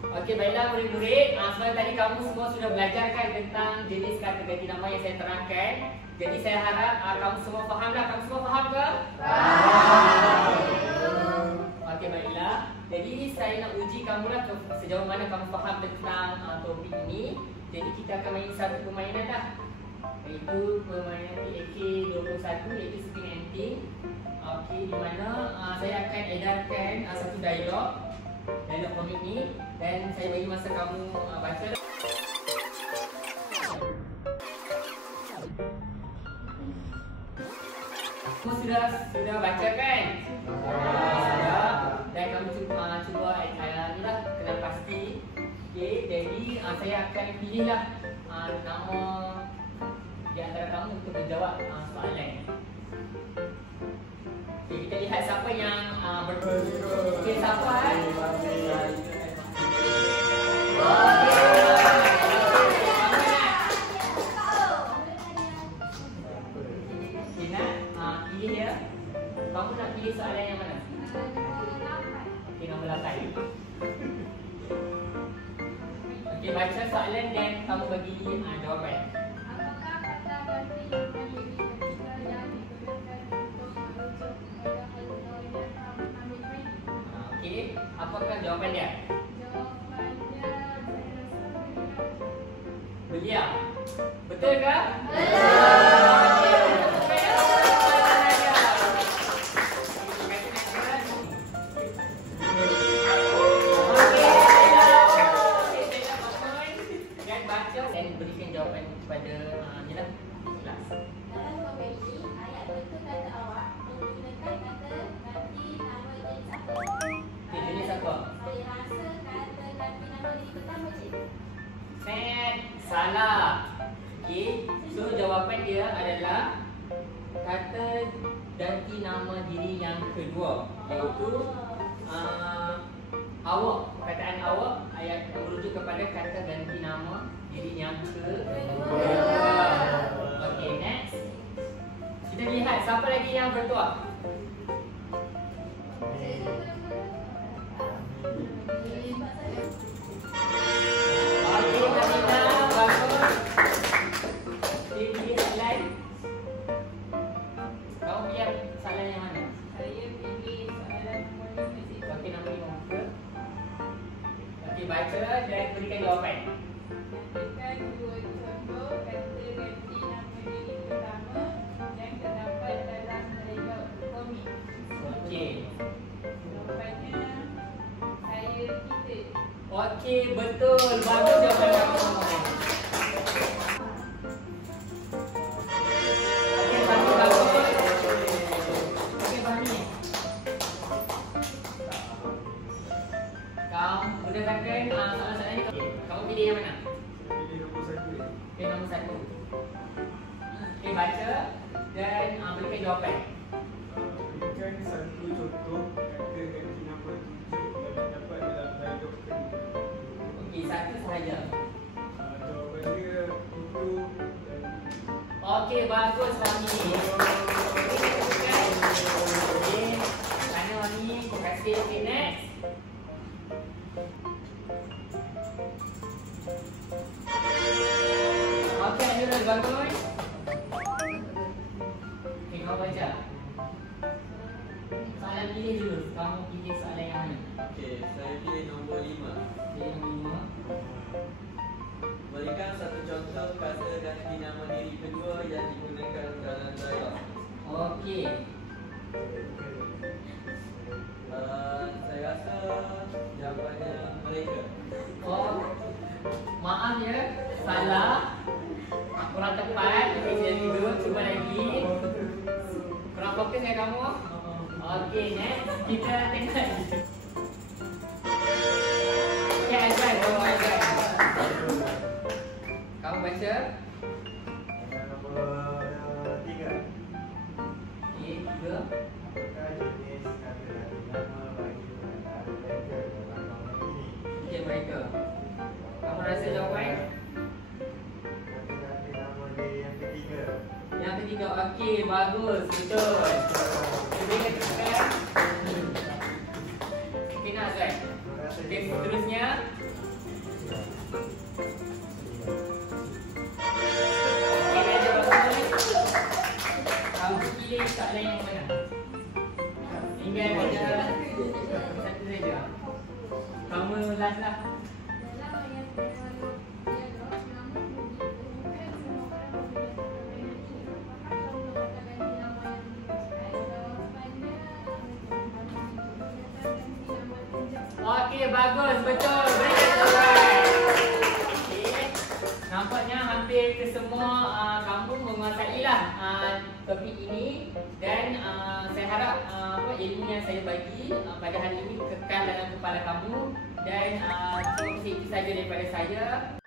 Okey, baiklah murid-murid. Sebab tadi kamu semua sudah belajar kan tentang jenis kata ganti nama yang saya terangkan. Jadi saya harap kamu semua fahamlah. Kamu semua faham ke? Faham. Okey, baiklah. Jadi saya nak uji kamulah sejauh mana kamu faham tentang topik ini. Jadi kita akan main satu permainan dah. Iaitu permainan PAK21 iaitu spin ending. Okey, di mana saya akan edarkan satu dialog komik ni dan saya bagi masa kamu baca. Kamu sudah baca kan? Sudah. Dan kamu cuba ni lah kena pasti. Okey, jadi saya akan pilihlah nama di antara kamu untuk menjawab soalan. Okay, kita lihat siapa yang okey, siapa pilih ya. Kamu nak pilih soalan yang mana? Okey, nombor 8. Okey, baca soalan dan kamu bagi jawapan. Apakah kata ganti yang berdiri ketika yang digunakan untuk merujuk kepada hal-hal yang ambil baik? Okey, apakah jawapan dia? Jawapannya saya rasa Belia. Betul ke? Salah. Okey, so jawapan dia adalah kata ganti nama diri yang kedua, iaitu awak. Perkataan awak ayat merujuk kepada kata ganti nama diri yang kedua. Okey, next. Kita lihat siapa lagi yang bertuah. Baca dan berikan jawapan. Berikan dua contoh kata ganti nama diri pertama yang terdapat dalam dialog komik. Okey. Jawapannya saya kita. Okey, betul. Bagus jawapan kamu. Okey, bagus. Okey, Fahmi. Kamu berdasarkan soalan-soalan ni, kamu pilih yang mana? Pilih nombor 1. Pilih nombor 1. Okey, baca dan berikan jawapan. Berikan satu contoh kata ganti nama tunjuk yang terdapat dalam dialog kedua. Okey, satu sahaja. Jawapannya itu dan Okey, bagus Fahmi. Okey, mana Fahmi? Terima kasih. Okey, next. Okey, Amirul, bagus. Okey, kau baca. Soalan pilih dulu. Kamu pilih soalan yang mana? Okey, saya pilih nombor 5. Pilih nombor 5. Berikan satu contoh kata ganti nama diri kedua yang digunakan dalam dialog. Okey. Saya rasa jawapannya mereka. Oh, maaf ya, salah. Kurang tepat. Okey, jadi dulu. Cuba lagi. Kurang fokus ya kamu? Okey, next. Kita tengok lagi. Okey, Azwan. Oh, Azwan. Kamu baca. nombor 3. Okey, 3. Apakah jenis kata ganti nama bagi perkataan mereka dalam nama ini? Okey, mereka. Kamu rasa jawapan? Kata ganti nama diri yang ketiga. Yang ketiga. Okey, bagus. Betul. Jadi kita Okey, nak Azwan. Okey, seterusnya saya yang mana? Tinggal ada satu saja. Kamu last lah. Dalam ayat dialog namun bukan semua orang mempunyai permainan ini. Apakah kamu mengatakan nama yang digunakan? Jawapannya ganti nama tunjuk. Okey, bagus, betul. Berikan tepuk. Okey. Nampaknya hampir kesemua kamu menguasailah topik ini dan saya harap ilmu yang saya bagi pada hari ini kekal dalam kepala kamu dan itu saja daripada saya.